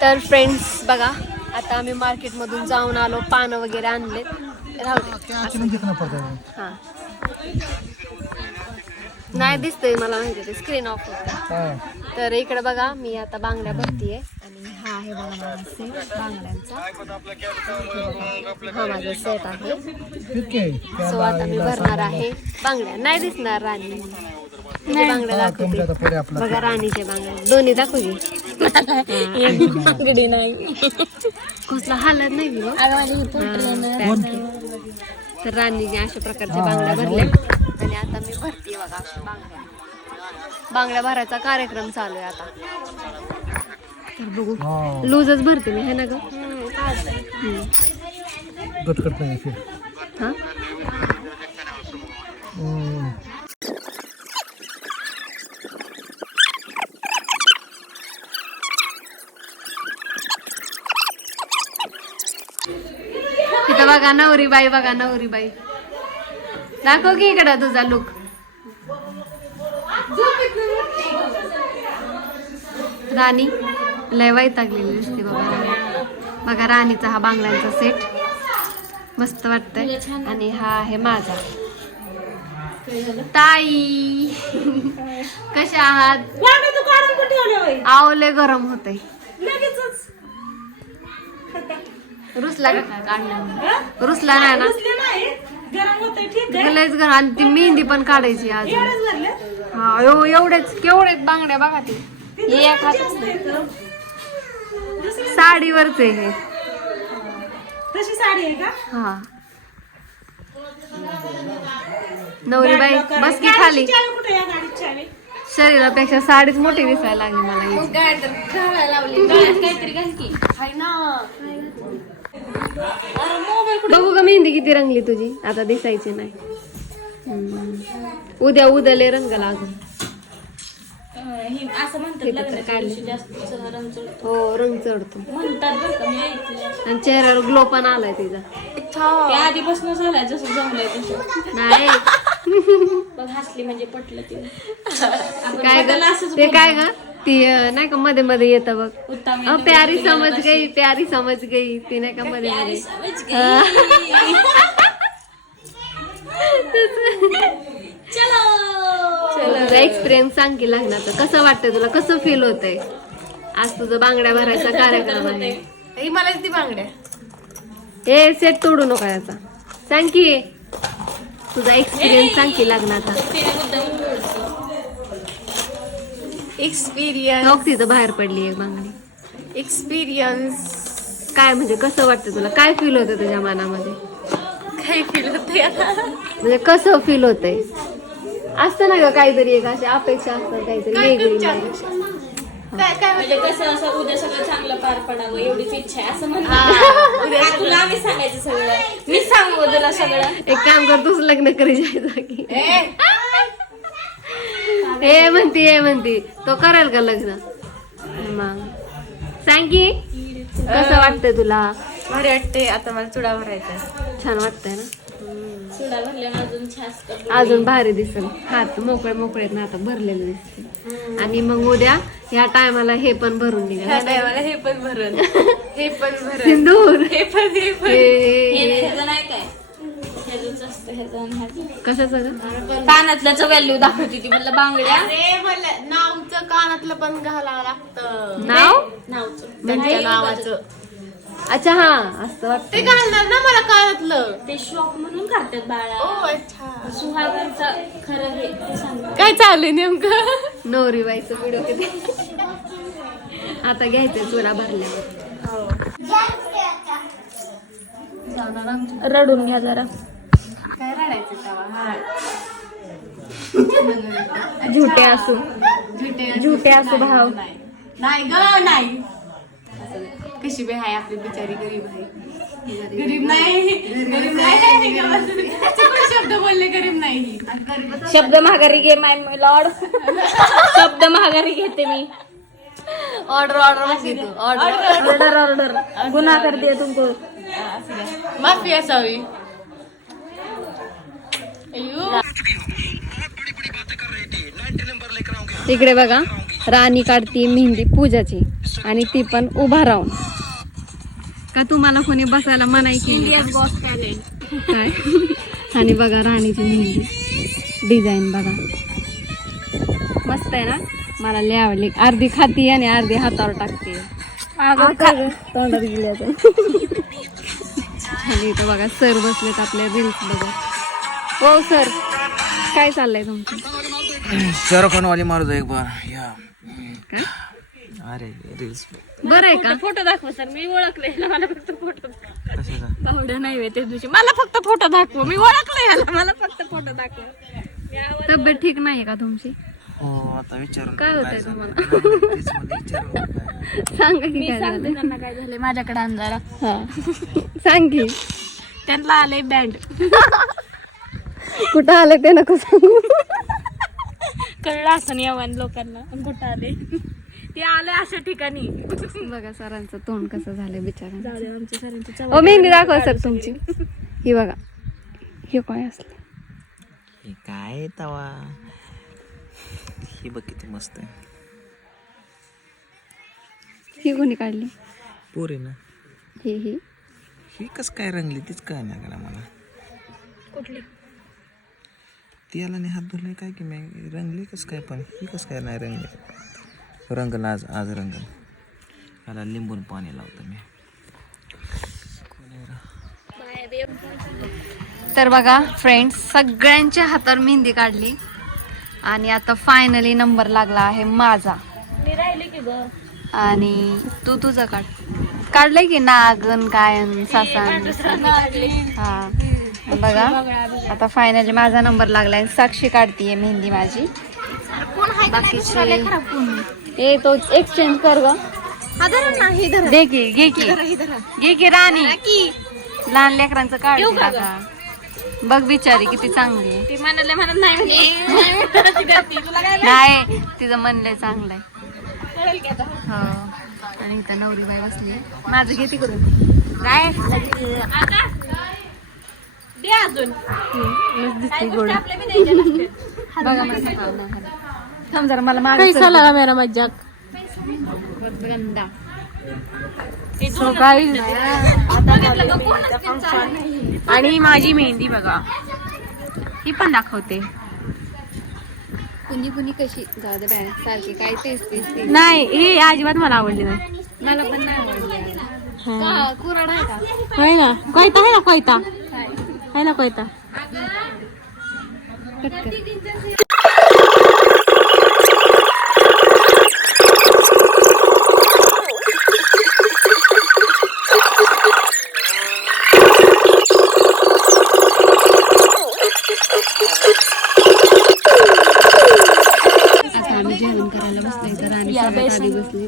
तर फ्रेंड्स बघा आता आम्ही मार्केटमधून जाऊन आलो पानं वगैरे पड़ता है. नाही दिसतंय मला माहिती ते स्क्रीन ऑफ होतं. तर इकडे बघा मी आता बांगड्या भरतीये. आणि हा आहे बघा माझा सेट बांगड्यांचा. हा माझा सेट आहे. सो आता मी भरणार आहे. बांगड्या. नाही दिसणार राणी. बांगड्या दाखवते. बघा राणीच्या बांगड्या. दोन्ही दाखव की बांगडी नाही कसला हालत नाही की गं? अगं तर राणीने अशा प्रकारच्या बांगड्या भरल्या आणि आता मी भरते बघा अशा बांगड्या बांगड्या भरायचा कार्यक्रम चालू आहे आता तर बघू लूजच भरते मी है ना ग हम्म. गट करते हैं फिर हा हम्म, तिथं बघा नवरी बाई बघा नवरी बाई. दाखव की इकडं तुझा लुक राणी लय वैतागलेली दिसते बाबा राणी बघा राणीचा हा बांगड्यांचा सेट मस्त वाटतंय. आणि हा आहे माझा. ताई कशा आहात? आवले गरम होते रुसला काढला हं? रुसला नाही ना बसले नाही. गरम होतंय, ठीक आहे. लयच गरम आणि ती मेहंदी पण काढायची आज? हा एव- एवढेच केवढेच बांगड्या बघा ती साडीवरच आहे हे तशी साडी आहे का हा नवरी बाई बस की खाली चावी कुठे आहे? गाडीची चावी? शरीरापेक्षा साडीच मोठी दिसायला लागली मला. काहीतरी घाल की. अरे मोबाईल कुठे? बघू का मेहंदी किती रंगली तुझी? आता दिसायची नाही. उद्या उद्याले असं रंग चढतो. हो रंग चढतो. का. आणि चेहऱ्यावर ग्लो पण आलाय तिचा. आधीपासून झालाय जसं जमलंय तसं. नाही. हसली म्हणजे पटलं ते काय असंच ते काय बोलतो. ती अं, नाही का मध्ये मध्ये येतं बघ. उत्तम अ, प्यारी समज गई प्यारी समज गई ती नाही का मध्ये मध्ये. गई. चलो. चलो एक्सपिरियन्स सांग की लग्नाचं. कसं वाटतंय तुला? कसं फील होतंय? आज तुझं बांगड्या भरायचा कार्यक्रम आहे. ही मला ती बांगड्या. हे सेट तोडू नका याचा. सांग की. तुझा एक्सपिरियन्स सांग की लग्नाचा. मुद्दाम. एक्सपिरियन्स तिथं बाहेर पडली एक बांगडी. एक्सपिरियन्स काय म्हणजे कसं वाटतं तुला? काय फील होतं तुझ्या मनामध्ये? काय फील होते म्हणजे कसं फील होतंय? असतं ना ग काहीतरी एक अशी अपेक्षा असतात काहीतरी काय वेगळी वेगळी. काय काय म्हणजे कसं असं उद्या सगळं चांगलं पार पडावं एवढीच इच्छा आहे असं म्हणतात. उद्या हा, तुला आम्ही सांगायचं सगळं. मी सांगू तुला सगळं. एक काम कर तूच लग्न करी जायचं की ए, हे म्हणती हे म्हणती. तो करेल का लग्न? मग. सांग. की कसं वाटतंय तुला? भारी वाटते आता मला चुडा भरायचा छान वाटतंय ना? चुडा भरल्यानं अजून भारी दिसेल. हात मोकळे मोकळे आहेत ना आता भरलेले दिसते आणि मग उद्या ह्या टायमाला हे पण भरून निघाल. टायमाला हे पण भरण हे पण भरण सिंदूर. हे पण हे नाही काय? ह्याचं आणि ह्याचं कशाचं ग? कानातल्याचं व्हॅल्यू दाखवते ती म्हणलं बांगड्या. अरे मला नावचं कानातलं पण घालावं लागतं. नाव? नावचं. त्यांच्या नावाचं. अच्छा हा असं ते वाटतं घालणार ना मला कानातलं. ते शॉप म्हणून करतात ओ बाळा अच्छा. सुहागरचा खरं हे ते सांगतात. काय चालू आहे नेमकं? नवरी बाईचं व्हिडिओ किती? आता घ्यायचंय चुडा भरल्यावर. रडून घ्या जरा. काय रडायचं तेव्हा? झुटे असू. झुटे झुटे असू भाव. नाही. नाही ग नाही. कशी बी आहे आपली बिचारी गरीब आहे गरीब नाही. गरीब नाही चुकून शब्द बोलले गरीब नाही. शब्द महागारी घे माय लॉर्ड शब्द महागारी घेते मी. Order order order order order गुन्हा करते तुमको. माफी असावी. इकडे बघा राणी काढती मेहंदी पूजाची आणि ती पण उभा राहून. का तुम्हाला कोणी बसायला मनाई केली? काय? आणि बघा राणीची मेहंदी. डिझाईन बघा. मस्त आहे ना? मला लय आवडली. अर्धी खाती आणि अर्धी हातावर टाकते. तोंडात गेली आणि इथं बघा सर बसलेत आपल्या रील्स बघत हो सर. काय चाललंय तुमचं? शाहरुख वाली मारू दो एक बार. या. अरे रील्स बरं आहे का? फोटो दाखव सर. मी ओळखले. मला फक्त फोटो पावड्या नाही वे त्या दिवशी. मला फक्त फोटो दाखव. मी ओळखले याला. मला फक्त फोटो दाखव. तब्येत ठीक नाही का तुमची? हो आता विचारून काय होतंय झालं? तुम्हाला? नाही, तेच म्हणलं, विचारून काय. सांगा की मी काय सांगते त्यांना काय झाले माझ्याकडे अंधारा. हा. सांग की. त्यांना आलंय बँड. कुठं आले ते नको सांगू. कळलं असं यवन लोकांना पण कुठं आले? ते आले अशा ठिकाणी. बघा सरांचं तोंड कसं झालं बिचारा ओ मेहंदी दाखवा सर तुमची. ही बघा. हे काय असलं. हे काय तवा? ही बघ किती मस्त आहे. ही कोणी काढली? पोरी ना. ही ही. ही कस काय रंगली तीच काय नाही गेला मला. कुठली? ती याला हात काय की मी रंगली कसं काय पण ही कसं काय नाही रंगली. रंगल आज आज रंगल. याला लिंबून पाणी लावतो मी. तर बघा फ्रेंड्स सगळ्यांच्या हातावर मेहंदी काढली. आणि आता फायनली नंबर लागला आहे माझा. आणि तू तुझं काढ. काढलंय की नागन गायन सासान? हा. बघा आता फायनली माझा नंबर लागलाय. साक्षी काढतीये मेहंदी माझी. बाकीचे ए तो एक्सचेंज कर ग. दे की घे की. घे की राणी. लहान लेकरांचं काढ बघ बिचारी किती चांगली आहे. नाही तिचं म्हणलंय चांगलं आहे. कळेल की आता? हो. आणि इथं नवरी बाई बसली. माझं घे तिकडून. काय? दे अजून. मस्त दिसते गोड. आपल्या बी द्यायच्या लागतात. बघा माझं काम नाही झालं. थांब जरा मला मागे सर लगा मेरा मजाक गंदा. So guys, आणि माझी मेहंदी बघा. ही पण दाखवते. कुणी कुणी कशी जाऊ दे बाय सारखी काय तेच तेच तेच. नाही हे अजिबात मला आवडली नाही. मला पण नाही आवडली. का? कुराड आहे का? होय ना? कोयता आहे ना कोयता आहे ना कोयता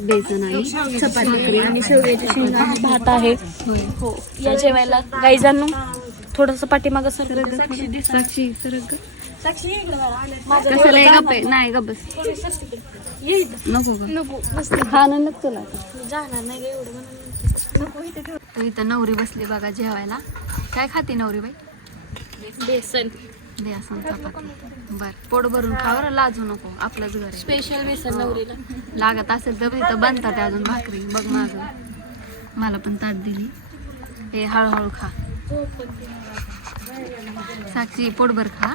बेसन आणि चपाती आणि शेवग्याची शेंगा भात आहे हो या जेवायला गाईजांनो थोडस पाठीमाग सर साक्षी कसं लय आहे नाही गप्प. बस नको ग नको हा ना तुला. जाणार नाही एवढं तर इथं नवरी बसली बघा जेवायला. काय खाते नवरी बाई? बेसन. दे असं चपाती. बर पोट भरून खा बरं लाजू नको. आपलंच घर आहे. स्पेशल बेसन नवरीला. लागत असेल तर इथं बनतात अजून भाकरी. बघ माग. मला पण ताट दिली. हे हळूहळू खा. साक्षी पोटभर खा.